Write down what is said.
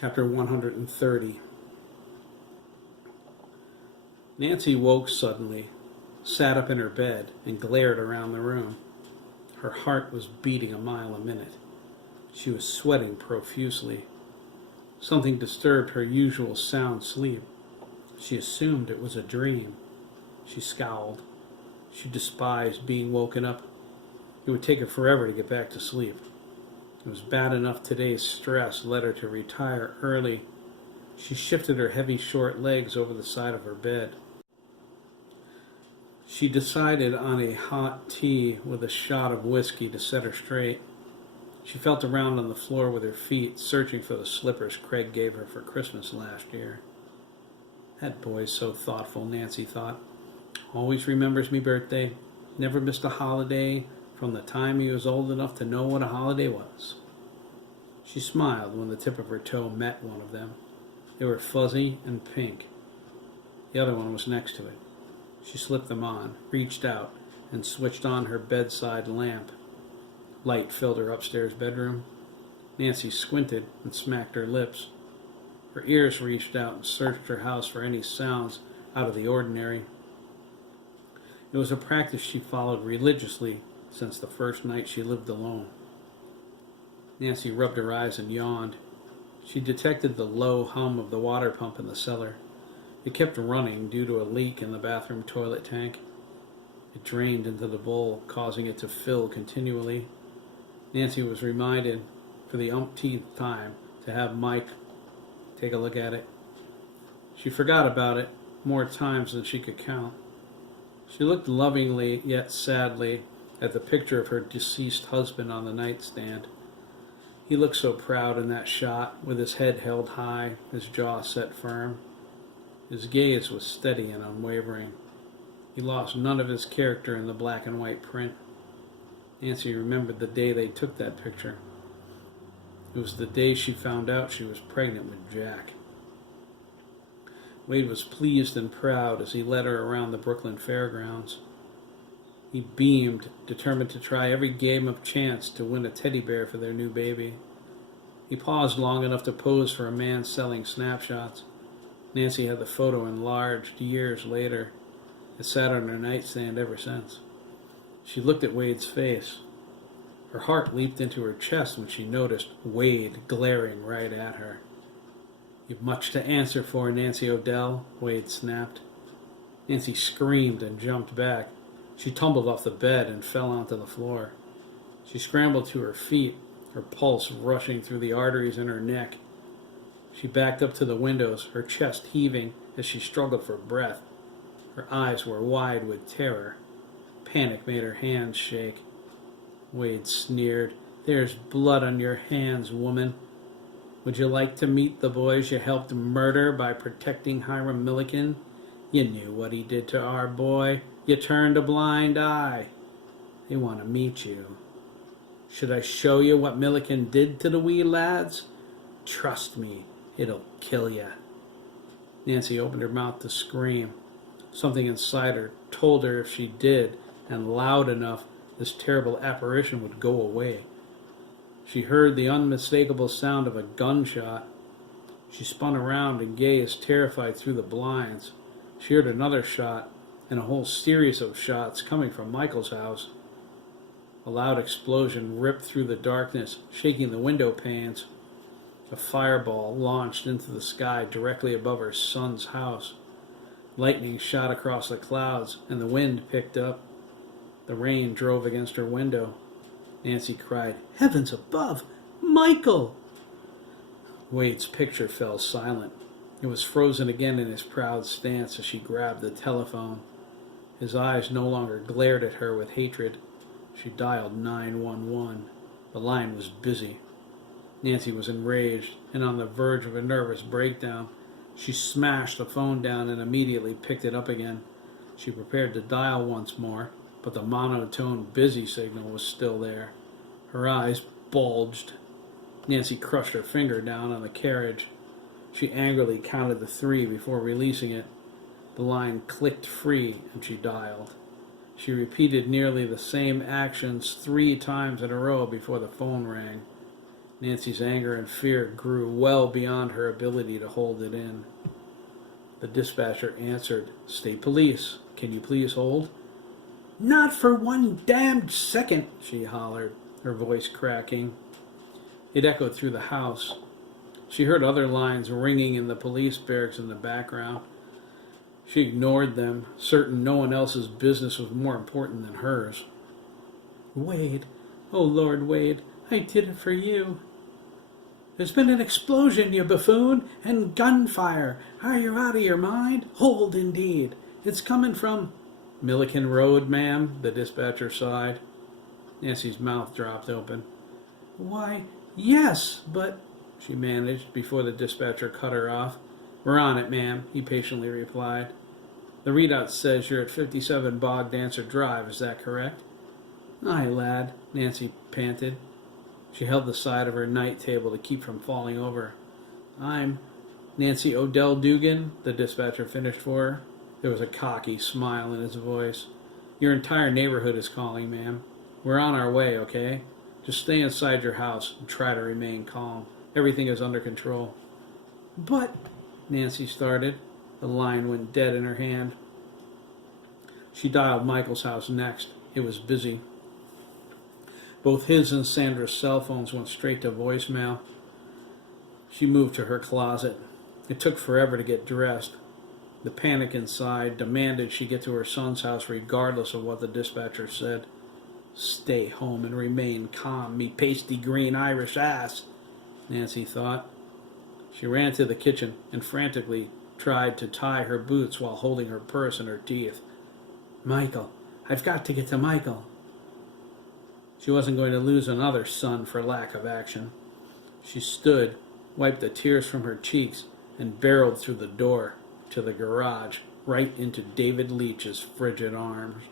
Chapter 130. Nancy woke suddenly, sat up in her bed, and glared around the room. Her heart was beating a mile a minute. She was sweating profusely. Something disturbed her usual sound sleep. She assumed it was a dream. She scowled. She despised being woken up. It would take her forever to get back to sleep. It was bad enough today's stress led her to retire early. She shifted her heavy short legs over the side of her bed. She decided on a hot tea with a shot of whiskey to set her straight. She felt around on the floor with her feet, searching for the slippers Craig gave her for Christmas last year. That boy's so thoughtful, Nancy thought. Always remembers me birthday. Never missed a holiday from the time he was old enough to know what a holiday was. She smiled when the tip of her toe met one of them. They were fuzzy and pink. The other one was next to it. She slipped them on, reached out, and switched on her bedside lamp. Light filled her upstairs bedroom. Nancy squinted and smacked her lips. Her ears reached out and searched her house for any sounds out of the ordinary. It was a practice she followed religiously since the first night she lived alone. Nancy rubbed her eyes and yawned. She detected the low hum of the water pump in the cellar. It kept running due to a leak in the bathroom toilet tank. It drained into the bowl, causing it to fill continually. Nancy was reminded for the umpteenth time to have Mike take a look at it. She forgot about it more times than she could count. She looked lovingly yet sadly at the picture of her deceased husband on the nightstand. He looked so proud in that shot, with his head held high, his jaw set firm. His gaze was steady and unwavering. He lost none of his character in the black and white print. Nancy remembered the day they took that picture. It was the day she found out she was pregnant with Jack. Wade was pleased and proud as he led her around the Brooklyn fairgrounds. He beamed, determined to try every game of chance to win a teddy bear for their new baby. He paused long enough to pose for a man selling snapshots. Nancy had the photo enlarged years later. It sat on her nightstand ever since. She looked at Wade's face. Her heart leaped into her chest when she noticed Wade glaring right at her. "You've much to answer for, Nancy O'Dell," Wade snapped. Nancy screamed and jumped back. She tumbled off the bed and fell onto the floor. She scrambled to her feet, her pulse rushing through the arteries in her neck. She backed up to the windows, her chest heaving as she struggled for breath. Her eyes were wide with terror. Panic made her hands shake. Wade sneered, "There's blood on your hands, woman. Would you like to meet the boys you helped murder by protecting Hiram Milliken? You knew what he did to our boy. You turned a blind eye. They want to meet you. Should I show you what Milliken did to the wee lads? Trust me, it'll kill you." Nancy opened her mouth to scream. Something inside her told her if she did, and loud enough, this terrible apparition would go away. She heard the unmistakable sound of a gunshot. She spun around and gazed, terrified, through the blinds. She heard another shot, and a whole series of shots coming from Michael's house. A loud explosion ripped through the darkness, shaking the window panes. A fireball launched into the sky directly above her son's house. Lightning shot across the clouds, and the wind picked up. The rain drove against her window. Nancy cried, "Heavens above! Michael!" Wade's picture fell silent. It was frozen again in his proud stance as she grabbed the telephone. His eyes no longer glared at her with hatred. She dialed 911. The line was busy. Nancy was enraged and on the verge of a nervous breakdown. She smashed the phone down and immediately picked it up again. She prepared to dial once more, but the monotone busy signal was still there. Her eyes bulged. Nancy crushed her finger down on the carriage. She angrily counted to 3 before releasing it. The line clicked free and she dialed. She repeated nearly the same actions 3 times in a row before the phone rang. Nancy's anger and fear grew well beyond her ability to hold it in. The dispatcher answered, "State Police. Can you please hold?" "Not for one damned second," she hollered, her voice cracking. It echoed through the house. She heard other lines ringing in the police barracks in the background. She ignored them, certain no one else's business was more important than hers. "Wade, oh Lord Wade, I did it for you." "There's been an explosion, you buffoon, and gunfire. Are you out of your mind? Hold, indeed. It's coming from—" "Milliken Road, ma'am," the dispatcher sighed. Nancy's mouth dropped open. "Why, yes, but—" she managed, before the dispatcher cut her off. "We're on it, ma'am," he patiently replied. "The readout says you're at 57 Bog Dancer Drive, is that correct?" "Aye, lad," Nancy panted. She held the side of her night table to keep from falling over. "I'm Nancy Odell Dougan," the dispatcher finished for her. There was a cocky smile in his voice. "Your entire neighborhood is calling, ma'am. We're on our way, okay? Just stay inside your house and try to remain calm. Everything is under control." "But—" Nancy started. The line went dead in her hand. She dialed Michael's house next. It was busy. Both his and Sandra's cell phones went straight to voicemail. She moved to her closet. It took forever to get dressed. The panic inside demanded she get to her son's house regardless of what the dispatcher said. "Stay home and remain calm, me pasty green Irish ass," Nancy thought. She ran to the kitchen and frantically tried to tie her boots while holding her purse in her teeth. "Michael, I've got to get to Michael." She wasn't going to lose another son for lack of action. She stood, wiped the tears from her cheeks, and barreled through the door to the garage, right into David Leach's frigid arms.